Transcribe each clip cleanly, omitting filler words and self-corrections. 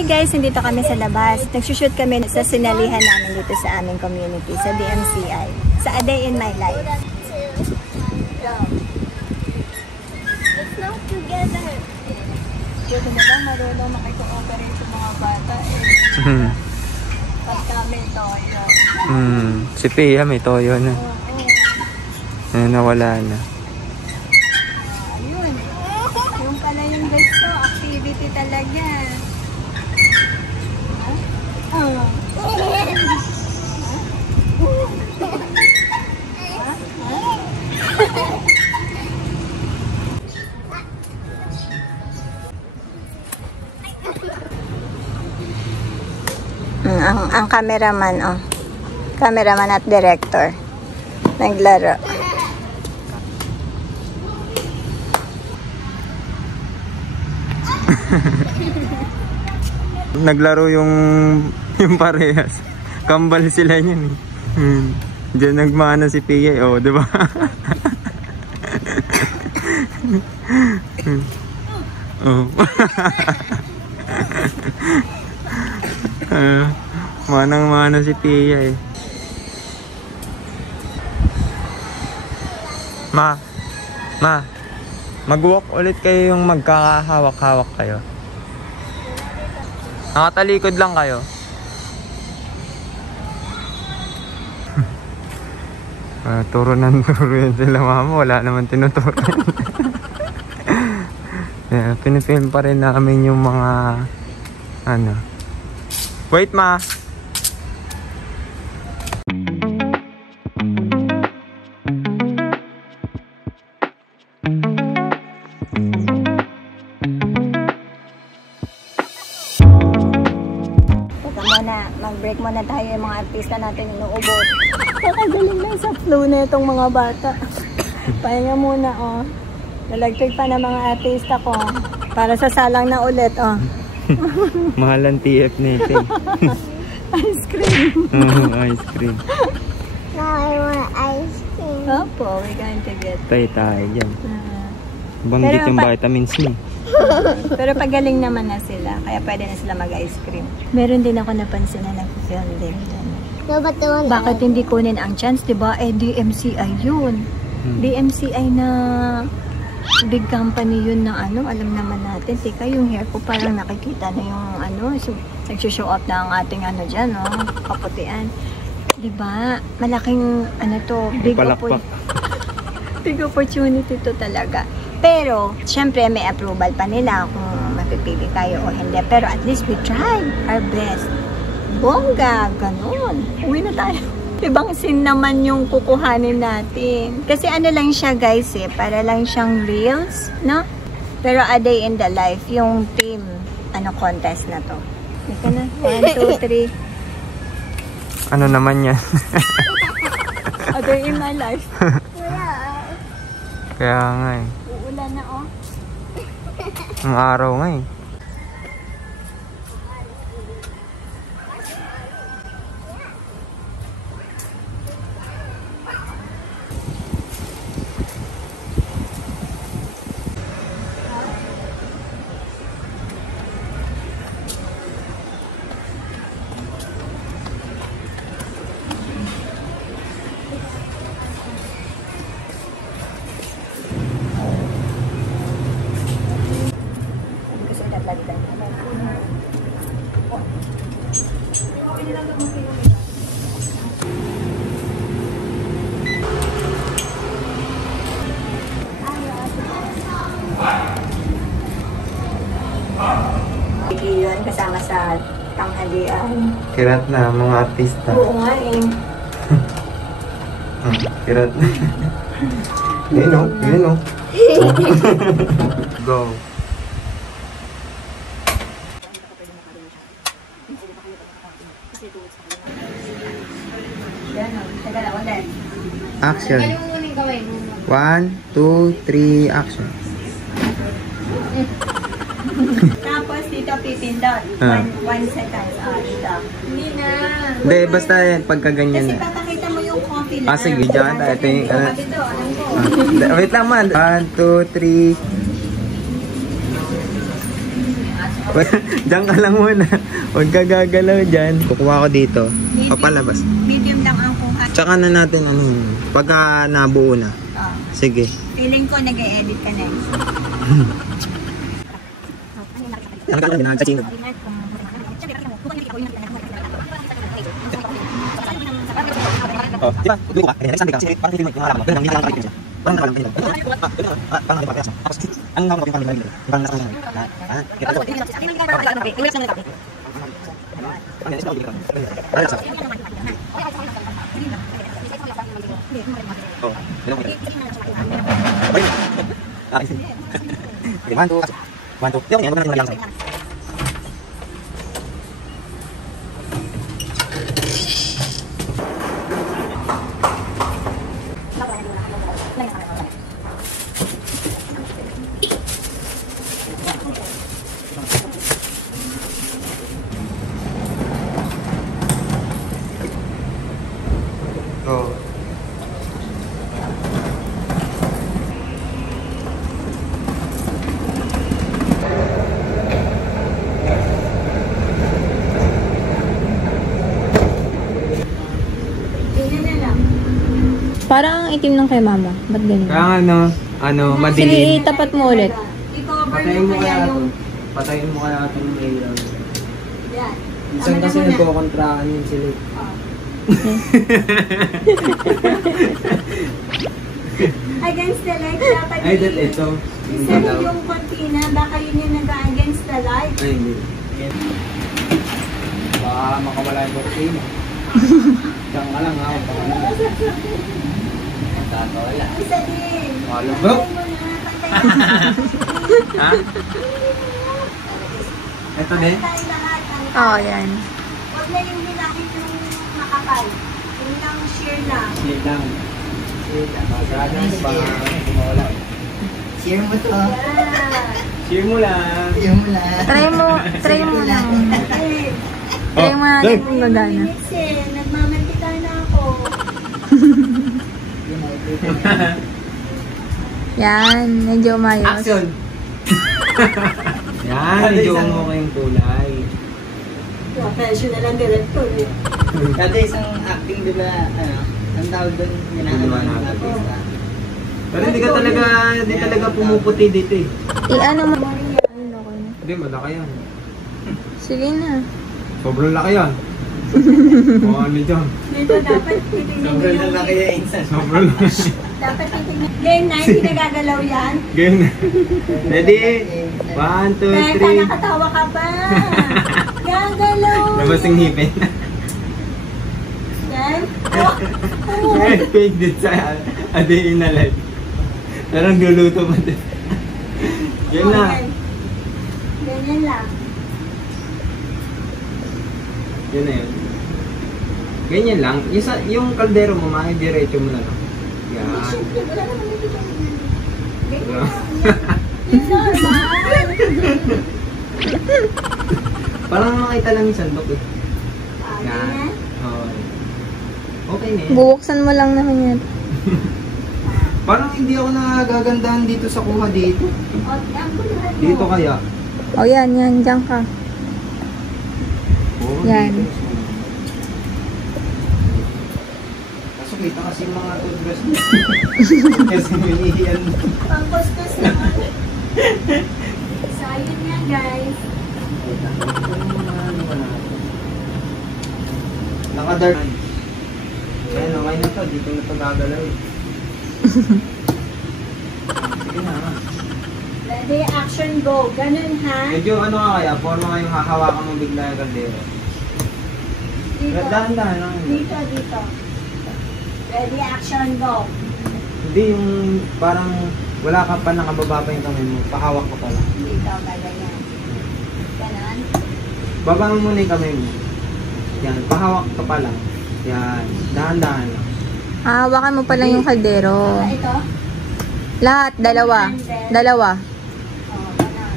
Hi guys, nandito kami sa labas. Nagsushoot kami sa sinalihan namin dito sa aming community, sa DMCI. Sa A Day in My Life. Let's not together. Dito na ba marunong makiko-operate yung mga bata Pag kami toyo. Si Pia may toyo na. Nawala na. Ayun. Yung pala yung gusto, activity talaga. Ang cameraman, cameraman at director naglaro. Naglaro yung parehas. Kambal sila yun Diyan nagmana si Pia, di ba? Manang-mana si Pia Ma, mag-walk ulit kayo yung magkakahawak-hawak kayo. Nakatalikod lang kayo. Turo yan sila mama. Wala naman tinuturo. Pinifilm pa rin namin yung mga Wait ma. Mag-break muna tayo yung mga artista natin inuubot. Nakagaling lang sa flow na itong mga bata. Pahinga muna, Nalagtag pa ng mga artista ko. Para sa salang na ulit, Mahal ang TF nito. Ice cream. Ice cream. Now I want ice cream. Opo, we're going to get. Tayo dyan. Banggit yung vitamins mo. Pero pagaling naman na sila, kaya pwede na sila mag-ice cream. Meron din ako napansin na nag-film din. Bakit hindi kunin ang chance, diba? DMCI yun. DMCI na big company yun na alam naman natin. Teka, yung hair ko parang nakikita na yung so, nag-show up na ang ating dyan, kaputian. Diba? Malaking, big opportunity to talaga. Pero, syempre, may approval pa nila kung mapipili tayo o hindi. Pero at least we tried our best. Bongga, ganun. Uwi na tayo. Ibang scene naman yung kukuhanin natin. Kasi lang siya guys para lang siyang reels, no? Pero A Day in the Life, yung team, contest na to. Ika na, 1, 2, 3. Ano naman yan? A Day in My Life. Kaya nga Uulan na Ang araw nga Yun, kasama sa tanghalian. Kirat na mga artista. Oo nga Kirat na. Yun o. Go. Action. 1, 2, 3, action. Tapos dito pipindot. 1 second. Dito. Hindi na. Hindi, basta yan, pagka ganyan Kasi na. papakita mo yung coffee lang. Sige, dyan tayo. Ito yung, Alam ko. wait lang man. 1, 2, 3. Diyan ka lang muna. Huwag ka gagalaw dyan. Kukuha ko dito. Papalabas. Medium lang ang kuha. Tsaka na natin ano yun. Pagka nabuo na. Oh. Sige. Feeling ko nag-e-edit ka na. Ano ka lang sa chino? Oh, di ba? Dugo ka. Kaya nagsabi ka. Kasi parang hindi mo yung harap mo. Pero hindi lang kayo siya. Parang nakalang kayo. Parang hindi pa kaya siya. Ang nakalang ko yung pangalaman. Yung parang nasa kanya. Kaya ito. Oh, ganun ko. Okay, 1, 2. 1, 2. Di ako nga, lang sa'yo. Oh. Parang ang itim ng kay mama. Ba't ganyan? Kaya ano, Sige, madilim. itapat mo ulit. I-cover Patayin mo mo kaya kaya yung... Patayin mo kaya itong ilaw. Yan. Minsan Tama kasi na muna. nagkokontraan yun sila. Oh. Against the light, dapat Ay, ito. isa yung cortina, baka yun yung nag-against the light. Ay, hindi. Baka makawala yung cortina. Diyan ka lang ha, baka na. Tatawala. Isa din. Wala bro. Patayin mo na, patayin mo. Ha? Ito din? Patayin lahat. Oo, yan. Huwag na yung nilakit yung makapal. Yung lang sheer lang. Share lang. Masyado baka kumawala. Share mo to. Yan. Share mo lang. Share mo lang. Try mo lang. Okay. Try mo natin kung nagana. Minutes eh. Nagmamantika na ako. Yan, medyo umayos. Action! Yan, medyo okay yung kulay. Professional ang director eh. Kada isang acting, di ba, ang tawag doon, Ginawa ginagawa ng natin. artista. Pero hindi talaga pumuputi dito eh. I-ano mo. Hindi, malaki yan. Sige na. Sobrang laki yan. O ano dyan? Dito dapat titignan Sobrang niyo yung... lalaki yung insan. Sobrang laki. Dapat titignan. Game na, hindi nagagalaw yan. Game na. Ready? 1, 2, Teka, 3. nakatawa ka pa. Gagalaw. Labas yung hipin. Yan. Oh. Fake din sa a day in a life. Parang luluto pa din. Yan na. Ganyan lang. Yun na yun. Ganyan lang. Yung kaldero mo, diretso mo na lang. Yan. Siyempre, wala naman dito. Ganyan Yeah. lang. Yung normal. Parang makita lang yung sandok eh. Ah, Yan. ganyan. Okay. Okay na yan. Bubuksan mo lang naman yan. Parang hindi ako nagagandahan dito sa kuha dito. O, ang kulhan mo. Dito kaya. O yan, dyan ka. Oh, Yan. dito. Kaso kita kasi yung mga toothbrush niya. Kasi minihiyan. Pangkustos naman. So, ayun nga guys. Naka-dark. Ayan, okay na to. Dito na to gagalaw eh. Sige na. Ready, action, go. Ganun ha. Medyo ano ka kaya, forma nga yung hahawakan mo bigla yung kaldero. Dito. Dahan-dahan lang. Dito, dito. Ready, action, go. Hindi yung parang wala ka pa nakababa pa yung kamay mo. Pahawak ko pala. Dito, ganyan. Ganun. Baba mo muna yung kamay mo. Yan, pahawak ka pa lang. Yan, dahan-dahan lang. Hawakan mo pa lang yung kaldero. Ah, ito? Lahat, dalawa. Dalawa. Oh, ganun.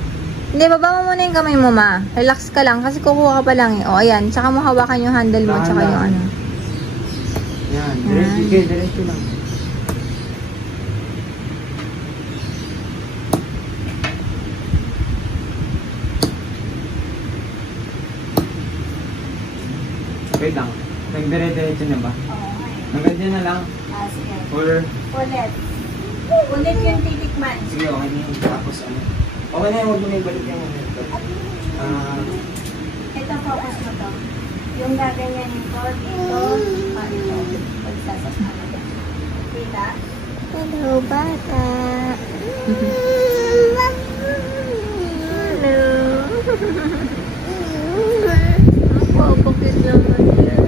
Hindi, baba mo muna yung kamay mo, ma. Relax ka lang, kasi kukuha ka pa lang eh. O, ayan. Tsaka mo hawakan yung handle mo, tsaka yung ano. Yan, diretso lang. Wait lang. Nagdire-diretso na ba? Oo. Hanggang na lang. Sige. Or, Ulit. Ulit yung titikman. sige, okay na yun. Tapos ano. Okay na yun, huwag mo na ibalik yung ano. Ito, focus mo to. Yung gaganyanin ko dito, ito. Pagsasasama ka. Kita? Hello, bata. Hello. Papakit naman yan.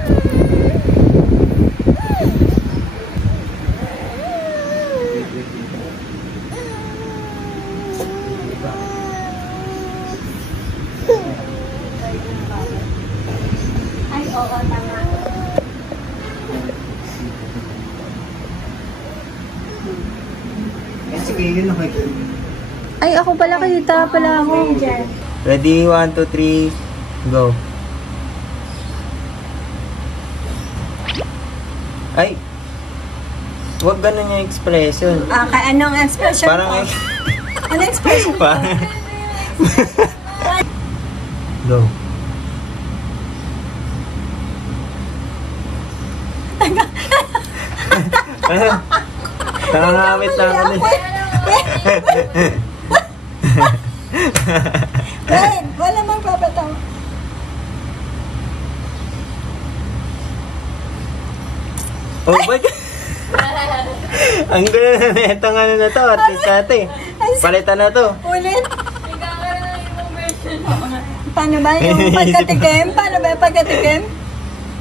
Ay, oo, tama. sige, yun okay. Ay, ako pala, kita pala ako. Ready? 1, 2, 3, go. Ay! Huwag ganun yung expression. Anong expression Parang ko? Anong expression ko? Go. Nangangamit na ako na. Wait, wala mang papataw. Oh, ba't? Ang gulo na itong ano na to, artist natin. Palitan na to. Ulit. Paano ba yung pagkatikim? Paano ba yung pagkatikim?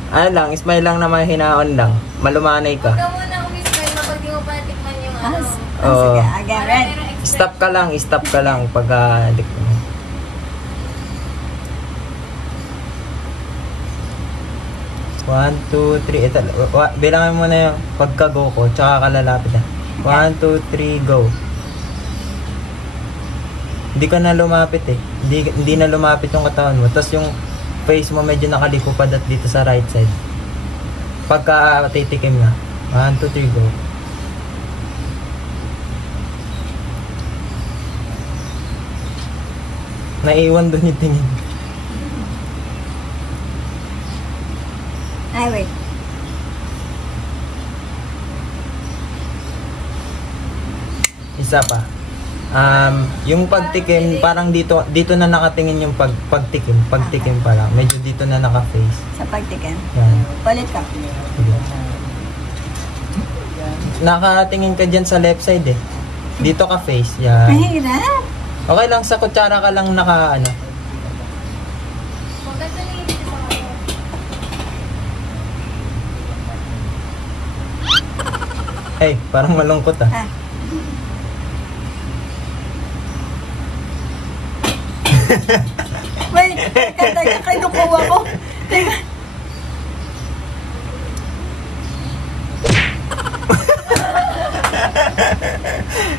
Ano lang, smile lang na mahinaon lang. Malumanay ka. Ikaw muna umismile kapag di mo pa natikman yung ano. Oo. Sige, again, red. Stop ka lang pag One, two, three. Ito, bilangin mo na yung pagka-go ko, tsaka kalalapit na. 1, 2, 3, go. Hindi ka na lumapit eh. Hindi na lumapit yung katawan mo. Tapos yung face mo medyo nakaliko pa dito sa right side. Pagka titikim na. 1, 2, 3, go. Naiwan doon yung tingin. Ay, wait. Isa pa. Yung pagtikim, parang dito na nakatingin yung pagtikim pa lang. Medyo dito na naka-face. Sa pagtikim. Yan. Ulit ka. Sige. Nakatingin ka dyan sa left side eh. Dito ka face. Yan. Mahirap. Okay lang, sa kutsara ka lang naka ano. Ay, parang malungkot ah. Ah. Wait, teka, kinukuha ko. Teka.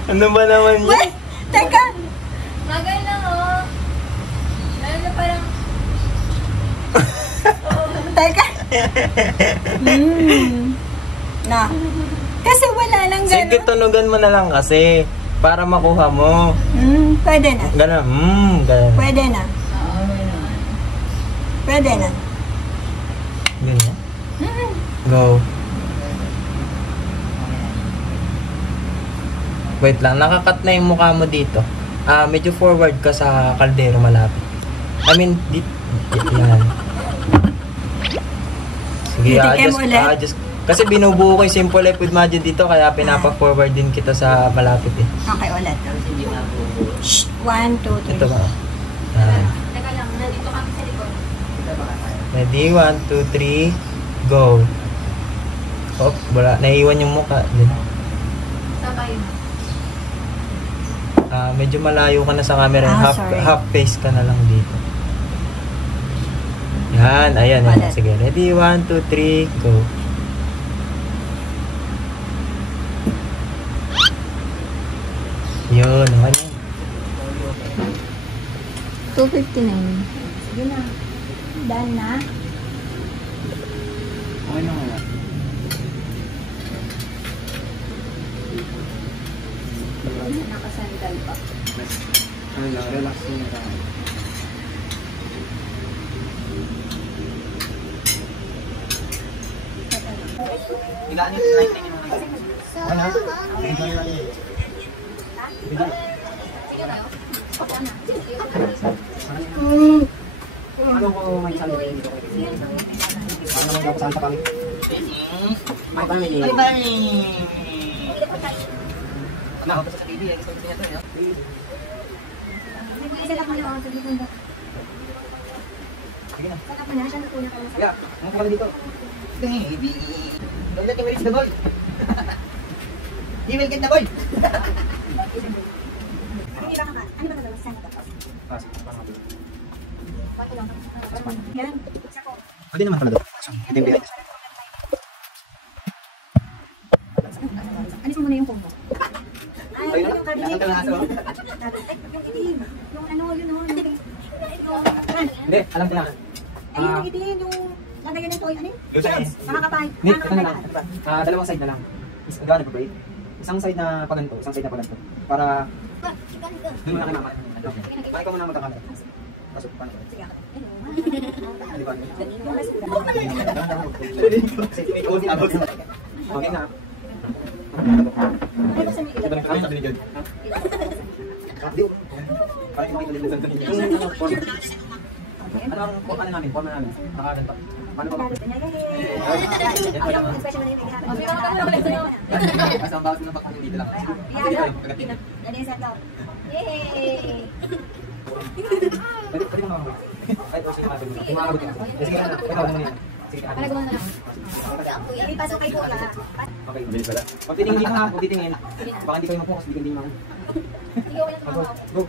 Ano ba naman yun? Wait, teka. Magal lang oh. Ano na parang... Teka. Na. Kasi wala lang Sige, gano'n. tunugan mo na lang kasi para makuha mo. Pwede na. Ganun, ganun. Pwede na. Pwede na. Ganyan. Go. Wait lang, nakakat na yung mukha mo dito. Medyo forward ka sa kaldero malapit. I mean, yan. Sige, Titikim ulit? adjust. Kasi binubuo ko yung Simple Life with Magic dito, kaya pinapa-forward din kita sa malapit eh. Okay, ulit. Shh. 1, 2, 3. Ito ba? Teka lang, nandito kami sa likod. Ready? 1, 2, 3, go. Oh, wala. Naiiwan yung mukha. Sabay. Medyo malayo ka na sa camera. Sorry. Half face ka na lang dito. Yan. Ayan. Ulit. Sige. Ready? 1, 2, 3, go. Yun. Okay. 259. Sige na. Done na. Okay na wala. Nakasandal pa. Ano lang, relax muna tayo. Higaan niyo, night time yung mga. Ano? Ano ko may sabi dito? Ano naman ako saan pa kami? My family. My family. Ano ako sa TV? Gusto ko niya to, no? Sige na. Yeah, ano ka dito? Baby. Don't let him reach the goal. He will get the goal. Pwede naman pala doon. Hindi yung behind. Alis mo muna yung combo. Ay, Ayun yung cabinet. nakakanta na aso. Yung itim. Yung ano, yun o. Hindi, alam ko lang. Ayun, yung itim. Yung lagayan ng toy. Ano yun? Yung sa akin. Makakapay. Hindi, ito na lang. Dalawang side na lang. Gawa na pa-break. Isang side na paganto, isang side na paganto. Para doon mo na kay mama. Para ikaw muna magkakamera. Pasok, paano ko? Di ba? Okay na. Ito na kami sa binigyan. Di ko. Parang makikita din sa binigyan. Ano namin? Forma namin. Nakaganto. Paano ba? Asang bawas na pagkakas dito lang. Pwede mo naman. Kahit o sige natin. Kung makakabot ka. Sige na. Ikaw naman yan. Sige ka. Ipasok kay Kuya. Okay, bilis pala. Pag titingin dito ha, pag titingin. Baka hindi kayo mag-focus, hindi hindi naman. Go. Go.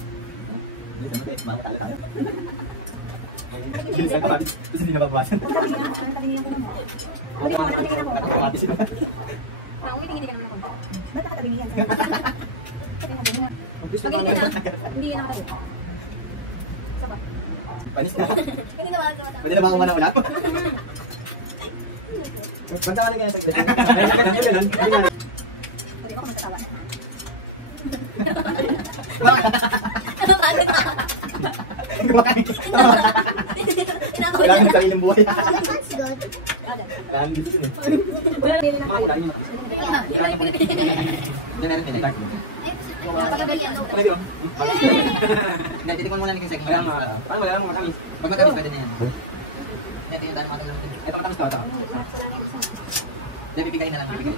Bilis ka pa. Kasi hindi nababawasan. Hindi yan ako. Panis na. Pwede na ba kumana ulat? Banta ka na ganyan sa gilid. Pwede ko magtatawa. Kailangan sarili ng buhay. That's good. Kailangan dito siya. Wala rin na kayo. Yan meron din. Hindi, titikman muna ni Kinsek. Parang wala lang matamis. Pag matamis, pwede na yan. Ito yung daan matamis. Ito matamis to, ito. Hindi, bibigay na lang. Bibigay.